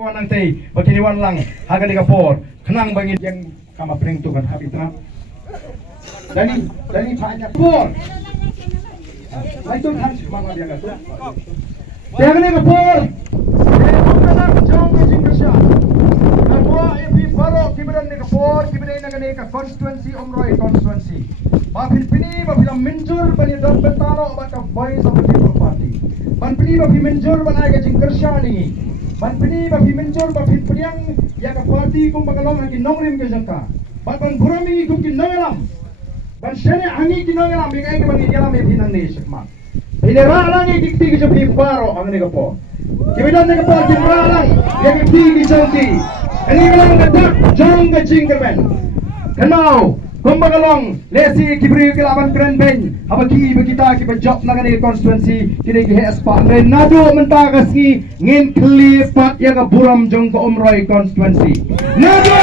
Wanang tei, begini wan lang, haga ni kapor, kenang bangin yang kama pering tu kan habitra. Dani banyak kapor. Itu kan mama dia kata. Haga ni kapor. Kenang jauh ke Jingkasya. Kapor ipi baru kiberan ni kapor, kiberan ni ka constituency Omroy constituency. Bapin pini bapila menjur bani dot betalo baka voice of the people party. Ban pini bapi menjur banai ke Jingkasya ni. Ban pini bapi mencur bapi peniang ya ka parti kum bagalong lagi nongrim ke jangka. Ban burami kum ki nangalam. Ban sene angi ki nangalam bikai ke bani yalam e pinang ni sekma. Ini ralang ki ti ki jopi paro angni ka po. Kibidan ne ka po ki ralang ya ki ti ki jangki. Ani galang ka dak jang ka jingkerben. Kenau kum bagalong lesi kibri ke laban keren ben. Abaki kita ki job nagani constituency kini ki es pa nado mentagas ki ngin klipat ya ka buram jong ko Omroy constituency. Nado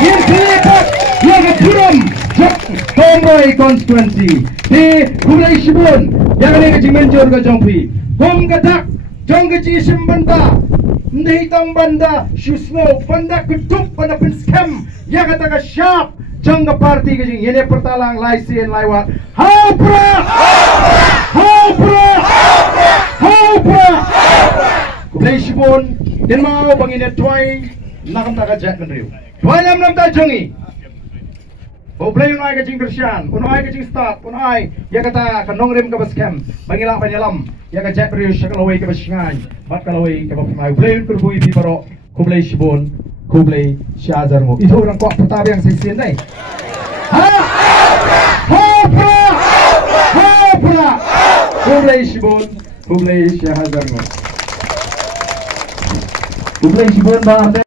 ngin klipat ya ka buram jong ko Omroy constituency. Di kulai shibun ya ka ni menjor ka jongpi. Kum kadak jong ka jisim banda. Ndihitang banda shusno banda kutup banda pin scam ya kata ka sharp jang ka parti ka jing yene pertalang lai sien lai wat haupra kulai shibun den mau bangine twai nakam ta ka jat menriu twai nam ta jongi Oblay unai ka jing Krisyan, unai ka jing start, unai ya kata ka nongrim ka baskem, bangilang panyalam, ya ka jet perius ka laway ka basingan, bat ka laway ka bapimay. Oblay kurbuy piparo, kublay shibon, kublay syazar mo. Itu orang kuat putabi yang sisian dai. Hopra, kublay shibon, kublay syazar mo. Kublay shibon ba?